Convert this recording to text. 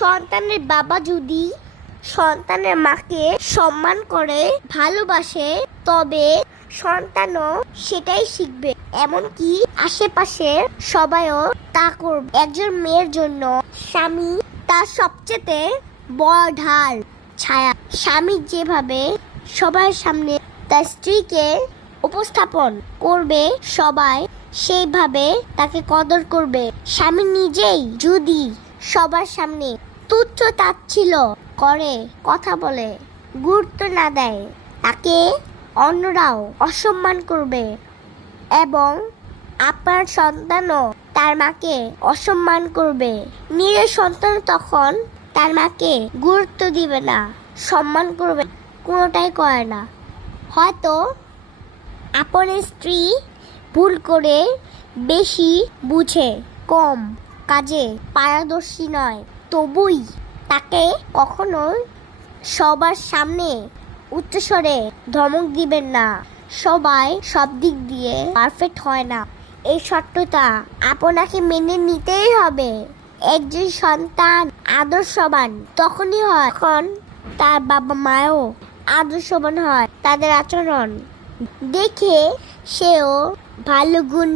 সন্তানের বাবা যদি সন্তানের মাকে সম্মান করে ভালোবাসে, তবে সন্তানও সেটাই শিখবে। এমনকি আশেপাশের সবাইও তা করবে। একজন মেয়ের জন্য স্বামী তার সবচেয়ে বড় ঢাল, ছায়া। স্বামী যেভাবে সবার সামনে তার স্ত্রীকে উপস্থাপন করবে, সবাই সেইভাবে তাকে কদর করবে। স্বামী নিজেই যদি সবার সামনে তুচ্ছ তাচ্ছিল্য করে, কথা বলে, গুরুত্ব না দেয়, তাকে অন্যরাও অসম্মান করবে এবং আপনার সন্তানও তার মাকে অসম্মান করবে। নিজের সন্তান তখন তার মাকে গুরুত্ব দিবে না, সম্মান করবে, কোনোটাই করে না। হয়তো আপনার স্ত্রী ভুল করে বেশি বুঝে, কম কাজে পারদর্শী নয়, তবুই তাকে কখনো সবার সামনে উচ্চস্বরে ধমক দিবেন না। সবাই সব দিক দিয়ে পারফেক্ট হয় না, এই সত্যটা আপনাকে মেনে নিতেই হবে। একজন সন্তান আদর্শবান তখনই হয় যখন তার বাবা মাও আদর্শবান হয়। তাদের আচরণ দেখে সেও ভালো গুণ